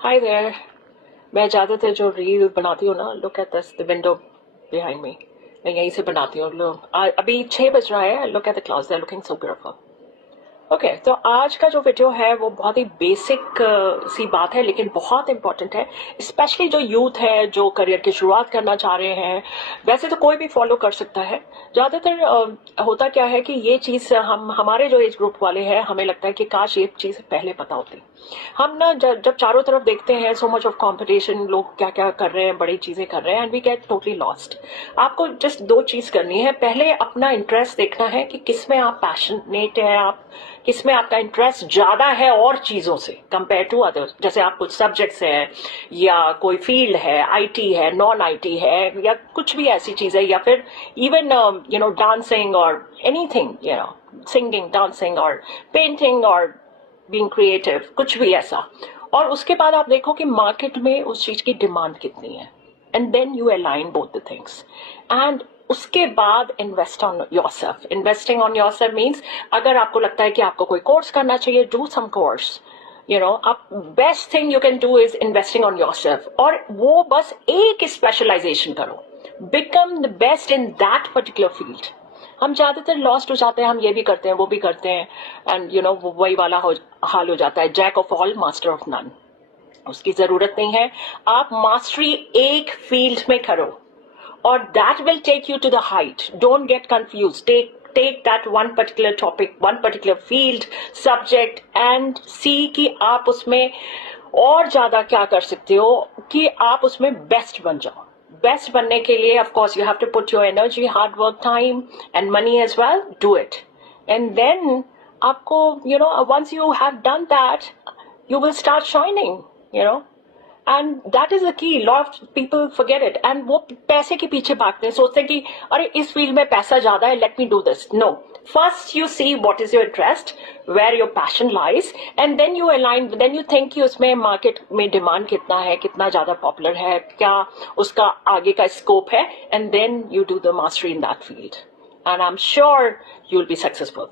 Hi there. मैं ज़्यादातर जो रील बनाती हूँ ना, look at this the window behind me. मैं यहीं से बनाती हूँ। अभी 6 बज रहा है। Look at the clouds, they are looking so beautiful. Okay तो आज का जो वीडियो है वो बहुत ही बेसिक सी बात है, लेकिन बहुत इंपॉर्टेंट है। स्पेशली जो यूथ है, जो करियर की शुरुआत करना चाह रहे हैं। वैसे तो कोई भी फॉलो कर सकता है। ज़्यादातर होता क्या है कि ये चीज़ हमारे जो एज ग्रुप वाले हैं, हमें लगता है कि काश ये चीज़ पहले पता होती। हम ना जब चारों तरफ देखते हैं, सो मच ऑफ कंपटीशन, लोग क्या क्या कर रहे हैं, बड़ी चीज़ें कर रहे हैं, and we get totally lost. आपको जस्ट 2 चीज़ करनी है। पहले अपना इंटरेस्ट देखना है कि किसमें आप पैशनेट हैं, आप किसमें आपका इंटरेस्ट ज्यादा है और चीजों से कंपेयर टू अदर्स। जैसे आप कुछ सब्जेक्ट्स हैं, या कोई फील्ड है, आईटी है, नॉन आईटी है, या कुछ भी ऐसी चीज है, या फिर इवन डांसिंग और एनीथिंग, सिंगिंग, डांसिंग और पेंटिंग और बीइंग क्रिएटिव, कुछ भी ऐसा। और उसके बाद आप देखो कि मार्केट में उस चीज की डिमांड कितनी है, and then you align both the things. And उसके बाद invest on yourself. Investing on yourself means, अगर आपको लगता है कि आपको कोई कोर्स करना चाहिए, डू सम कोर्स। आप best thing you can do is investing on yourself. और वो बस एक स्पेशलाइजेशन करो, become the best in that particular field. हम ज्यादातर लॉस्ट हो जाते हैं, हम ये भी करते हैं, वो भी करते हैं, एंड वो वही वाला हाल हो जाता है, jack of all master of none. उसकी जरूरत नहीं है। आप मास्टरी एक फील्ड में करो, or that will take you to the height. Don't get confused. Take that one particular topic, one particular field, subject, and see कि आप उसमें और ज्यादा क्या कर सकते हो कि आप उसमें बेस्ट बन जाओ। बेस्ट बनने के लिए of course you have to put your energy, hard work, time and money as well. Do it, and then आपको once you have done that, you will start shining. And that is the key. Lot of people forget it, and वो पैसे के पीछे भागते हैं, सोचते हैं कि अरे इस फील्ड में पैसा ज्यादा है, let me do this. No, first you see what is your interest, where your passion lies, and then you align, then you think कि उसमें मार्केट में डिमांड कितना है, कितना ज्यादा पॉपुलर है, क्या उसका आगे का स्कोप है, and then you do the mastery in that field, and I am sure you will be successful.